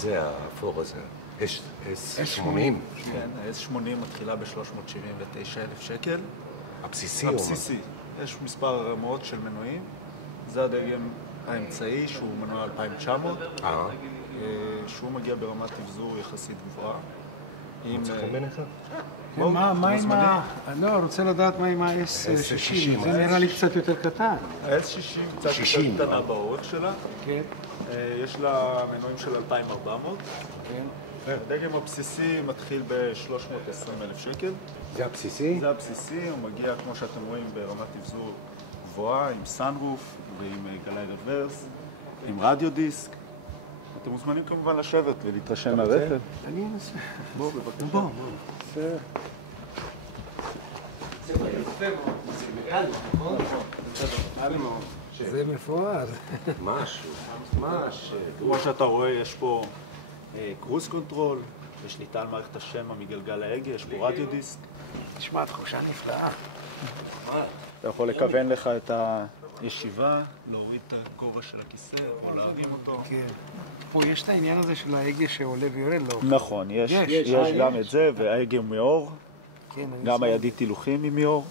זה האפור הזה? S80? כן, ה-S80 מתחילה ב-379,000 שקל. הבסיסי? הבסיסי. יש מספר רמות של מנועים. זה הדגם האמצעי שהוא מנוע 2900. שהוא מגיע ברמת אבזור יחסית גבוהה. צריך למן אחד? מה עם ה... לא, רוצה לדעת מה עם ה-S60. זה נראה לי קצת יותר קטן. ה-S60 קצת יותר קטנה באורך שלה. כן. יש לה מנועים של 2,400. כן. הדגם הבסיסי מתחיל ב-320,000 שקל. זה הבסיסי? זה הבסיסי, הוא מגיע, כמו שאתם רואים, ברמת אבזור גבוהה, עם סאנרוף ועם גלאי רוורס, עם רדיו דיסק. אתם מוזמנים כמובן לשבת ולהתרשם מהרכב. אני אנסה. בוא, בבקשה. בוא. זה זה מפואר. משהו. כמו שאתה רואה, יש פה קרוז קונטרול, יש שליטה על מערכת השמע מגלגל ההגה, יש פה רדיו דיסק. תשמע, תחושה נפלאה. אתה יכול לכוון לך את הישיבה, להוריד את הגובה של הכיסא או להרים אותו. כן. פה יש את העניין הזה של ההגה שעולה ויורד לו. נכון, יש גם את זה, וההגה מאור. גם הידית הילוכים היא מאור.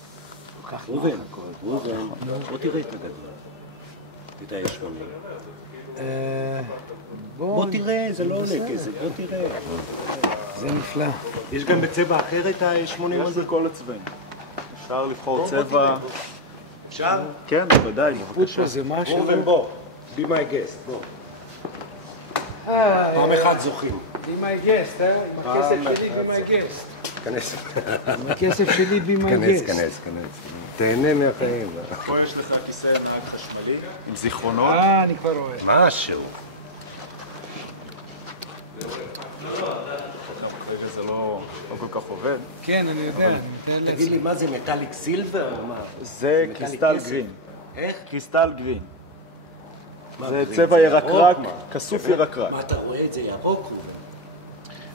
ראובן, בוא תראה את הגדול. תראה, יש שמונה. בוא תראה, זה לא עולה כזה, בוא תראה. זה נפלא. יש גם בצבע אחר את ה-80 יש בכל הצבעים. אפשר לבחור צבע. אפשר? כן, בוודאי, בבקשה. זה משהו... ראובן, בוא. be my guest, בוא. פעם אחת זוכים. be my guest, עם הכסף שלי be my guest. כנס. עם הכסף שלי be my guest. כנס. תהנה מהחיים. פה יש לך כיסא נהג חשמלי עם זיכרונות. אני כבר רואה. משהו. זה לא כל כך עובד. כן, אני יודע. תגיד לי, מה זה מטאליק סילבר או מה? זה קריסטל גרין. איך? קריסטל גרין. זה צבע ירקרק, כסוף ירקרק. מה, אתה רואה את זה ירוק?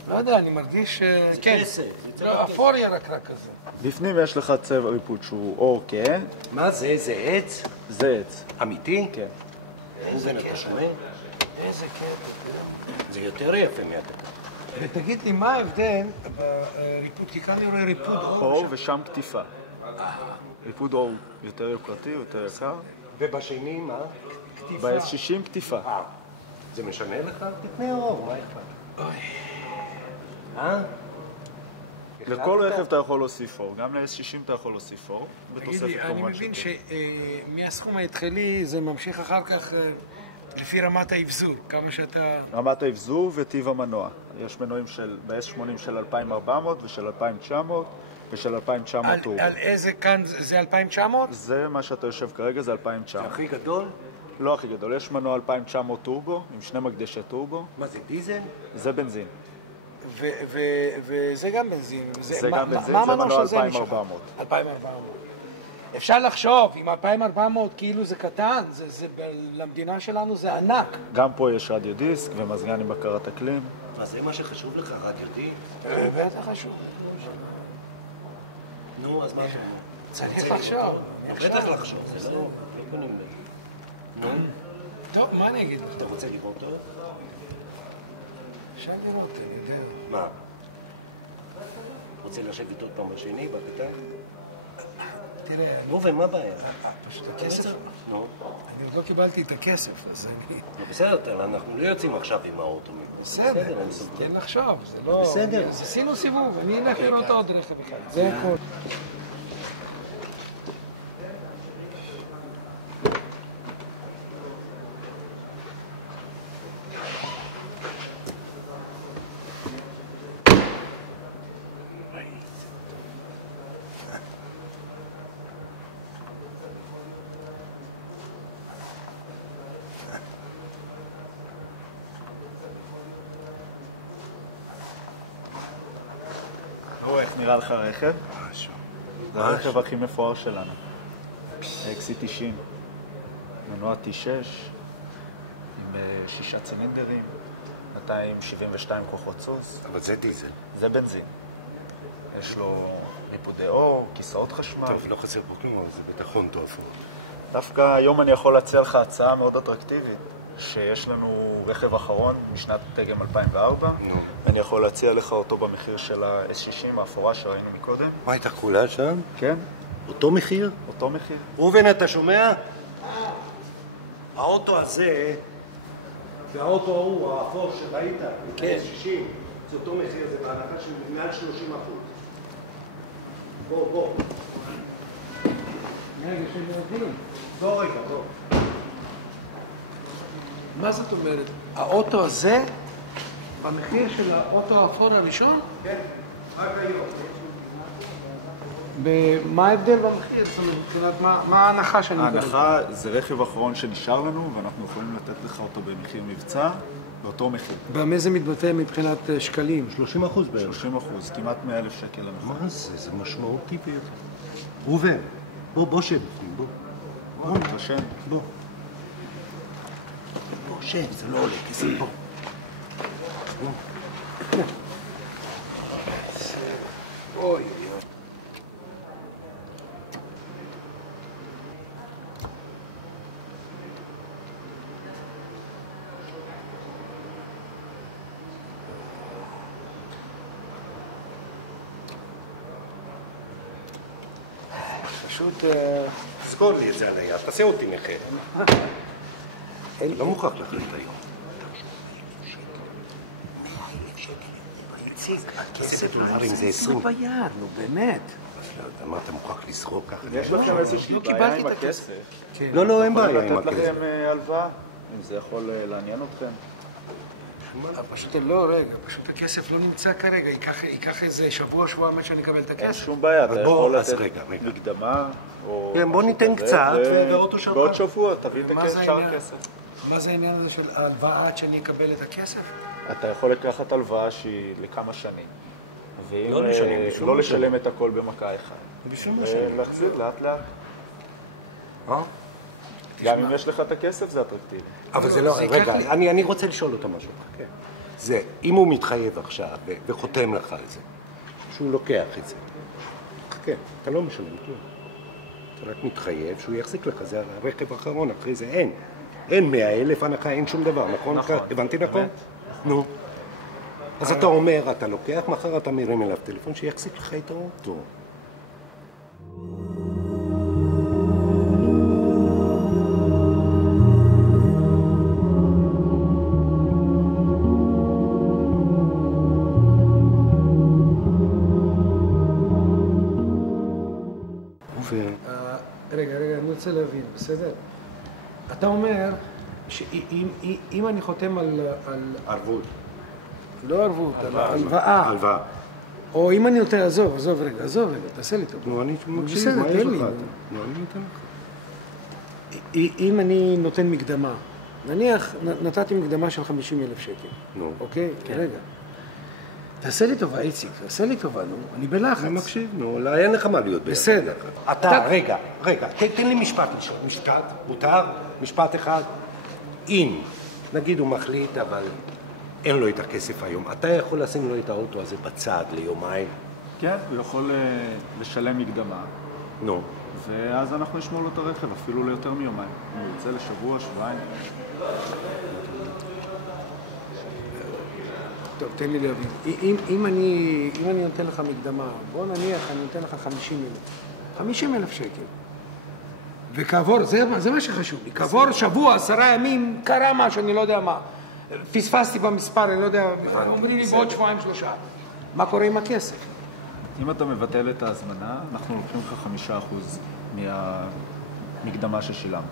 לא יודע, אני מרגיש... כן, אפור ירקרק כזה. לפנים יש לך צבע ריפוד שהוא אור כן. מה זה? זה עץ? זה עץ. אמיתי? כן. איזה אתה שומע? איזה קטע. זה יותר יפה מהתקה. ותגיד לי, מה ההבדל בריפוד? כי כאן אני רואה ריפוד אור ושם כתיפה. ריפוד אור יותר יוקרתי, יותר יקר. ובשני מה? ב-60 כתיפה. זה משנה לך? תקנה אור, מה אכפת? אוי. לכל רכב אתה יכול להוסיף אור, גם ל-S60 אתה יכול להוסיף אור. תגיד לי, אני מבין שמהסכום ההתחלי זה ממשיך אחר כך לפי רמת האבזור, כמה שאתה... רמת האבזור וטיב המנוע. יש מנועים ב-S80 של 2,400 ושל 2,900 ושל 2,900 טורבו. על איזה כאן זה 2,900? זה מה שאתה יושב כרגע, זה 2,900. זה הכי גדול? לא הכי גדול, יש מנוע 2,900 טורבו עם 2 מקדשי טורבו. מה זה, דיזל? זה בנזין. וזה גם בנזין. זה גם בנזין, זה מנוע 2,400. 2,400. אפשר לחשוב, עם 2,400 כאילו זה קטן, למדינה שלנו זה ענק. גם פה יש רדיו דיסק ומזגן עם בקרת אקלים. מה, זה מה שחשוב לך, רדיו-די? בטח חשוב. נו, אז מה אתה אומר? צריך לחשוב. בטח לחשוב, זה לא קונים בזה. נו? טוב, מה אני אגיד לך? אתה רוצה לראות אותו? אפשר לראות, אני יודע. מה? רוצה לשבת עוד פעם בשני, בקטן? תראה, ראובן, מה הבעיה? פשוט הכסף, נו. אני עוד לא קיבלתי את הכסף, אז אני... בסדר, אנחנו לא יוצאים עכשיו עם האוטו. בסדר, אז כן לחשוב, זה לא... בסדר. אז עשינו סיבוב, אני אלך לראות עוד רכב אחד, זה הכל. איך נראה לך רכב? זה הרכב הכי מפואר שלנו. XC90. מנוע T6 עם 6 צילינדרים, 272 כוחות סוס. אבל זה דיזל. זה בנזין. יש לו ריפודי אור, כיסאות חשמל. טוב, לא חסר פה כלום, אבל זה ביטחון טוב. דווקא היום אני יכול להציע לך הצעה מאוד אטרקטיבית, שיש לנו רכב אחרון משנת דגם 2004. אני יכול להציע לך אותו במחיר של ה-S60 האפורה שראינו מקודם. מה הייתה כחולה שם? כן. אותו מחיר? אותו מחיר. ראובן, אתה שומע? האוטו הזה והאוטו ההוא, האפור שראית, כן. 60, זה אותו מחיר, זה בהנחה של מעל 30%. בוא. בוא רגע. מה זאת אומרת? האוטו הזה, במחיר של האוטו האפור הראשון? כן, רק היום. מה ההבדל במחיר? זאת אומרת, מה ההנחה שאני מקבל? ההנחה זה רכב אחרון שנשאר לנו, ואנחנו יכולים לתת לך אותו במחיר מבצע, באותו מחיר. במה זה מתבטא מבחינת שקלים? 30% בערך. 30%, כמעט 100,000 שקל למחיר. מה זה? זה משמעותי ביותר. ראובן, בוא שב בפנים, בוא. תשן. בוא שב, זה לא עולה כסף, בוא. אוי. פשוט... סגור לי את זה על היד, תעשה אותי נכה. לא מוכרח להחליט היום. 100,000 שקל. איציק, הכסף דולרים זה 20. ביד, נו באמת. מה אתה מוכרח לזרוק ככה? יש לכם איזושהי בעיה עם הכסף? לא, אין בעיה עם לתת הכסף. לכם הלוואה, אם זה יכול לעניין אתכם. פשוט לא, רגע, פשוט הכסף לא נמצא כרגע, ייקח איזה שבוע עד שאני אקבל את אין הכסף. שום בעיה, אתה יכול אז לתת רגע. מקדמה, או... כן, בוא ניתן קצת, והאוטו שלך. בעוד שבוע תביא את ומה זה שאר העניין? הכסף. מה זה העניין הזה של ההלוואה עד שאני אקבל את הכסף? אתה יכול לקחת הלוואה שהיא לכמה שנים. ואם לא לשלם, בשום לא דבר. לשלם את הכל במכה אחת. בשום דבר. ולהחזיר לאט לאט. גם אם יש לך את הכסף זה אטרקטיבי. אבל זה לא, רגע, אני רוצה לשאול אותה משהו. זה, אם הוא מתחייב עכשיו וחותם לך על זה, שהוא לוקח את זה, חכה, אתה לא משלם כלום. אתה רק מתחייב שהוא יחזיק לך, זה הרכב האחרון, אחרי זה אין 100,000 הנחה, אין שום דבר, נכון? הבנתי נכון? נו. אז אתה אומר, אתה לוקח, מחר אתה מרים אליו טלפון שיחזיק לך את האוטו. רגע, אני רוצה להבין, בסדר? אתה אומר שאם אני חותם על... ערבות. לא ערבות, על הלוואה. הלוואה. או אם אני נותן, עזוב רגע, תעשה לי טוב. נו, אני מקשיב, בסדר, מה יש תן לי. לך? נו, אני נותן לך. אם אני נותן מקדמה, נניח נתתי מקדמה של 50,000 שקל. נו. אוקיי? רגע. תעשה לי טובה, איציק, תעשה לי טובה, נו, אני בלחץ. אני מקשיב, נו, אין לך מה להיות ביחד. בסדר. אתה, רגע, תן לי משפט לשאול. משפט, מותר? משפט אחד. אם, נגיד הוא מחליט, אבל אין לו את הכסף היום. אתה יכול לשים לו את האוטו הזה בצד ליומיים? כן, הוא יכול לשלם מקדמה. נו. ואז אנחנו נשמור לו את הרכב, אפילו ליותר מיומיים. אם הוא יוצא לשבוע, שבועיים. טוב, תן לי להבין. אם אני נותן לך מקדמה, בוא נניח, אני נותן לך 50,000. 50,000 שקל. וכעבור, זה מה שחשוב לי. כעבור שבוע, 10 ימים, קרה משהו, אני לא יודע מה. פספסתי במספר, אני לא יודע, אומרים לי בעוד שבועיים 3. מה קורה עם הכסף? אם אתה מבטל את ההזמנה, אנחנו לוקחים לך 5% מהמקדמה ששילמת.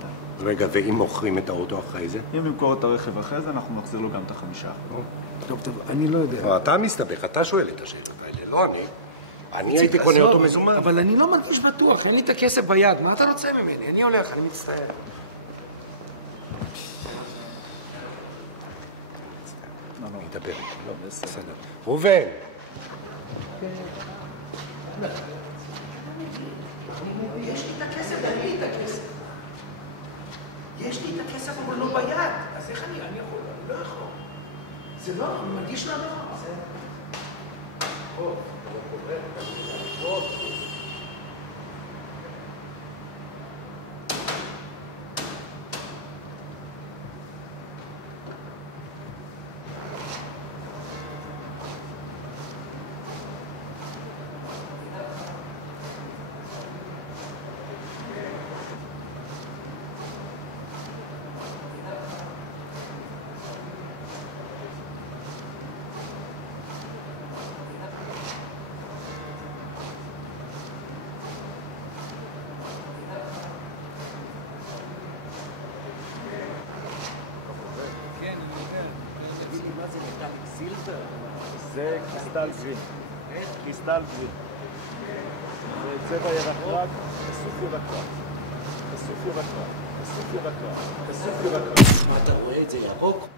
רגע, ואם מוכרים את האוטו אחרי זה? אם נמכור את הרכב אחרי זה, אנחנו נחזיר לו גם את 5%. טוב, אני לא יודע. אתה מסתבך, אתה שואל את השאלות האלה, לא אני. אני הייתי קונה אותו מזומן. אבל אני לא מרגיש בטוח, אין לי את הכסף ביד. מה אתה רוצה ממני? אני הולך, אני מצטער. אני אדבר איתו, לא, בסדר. ראובן! יש לי את הכסף, אין לי את הכסף. יש לי את הכסף, אבל לא ביד. אז איך אני יכול? אני לא יכול. זה לא, אני מרגיש לא נורא. זה קריסטל גרין. קריסטל גרין. זה צבע ירקרק, כסוף ירקרק. כסוף ירקרק. כסוף ירקרק. כסוף ירקרק. מה, אתה רואה את זה ירוק?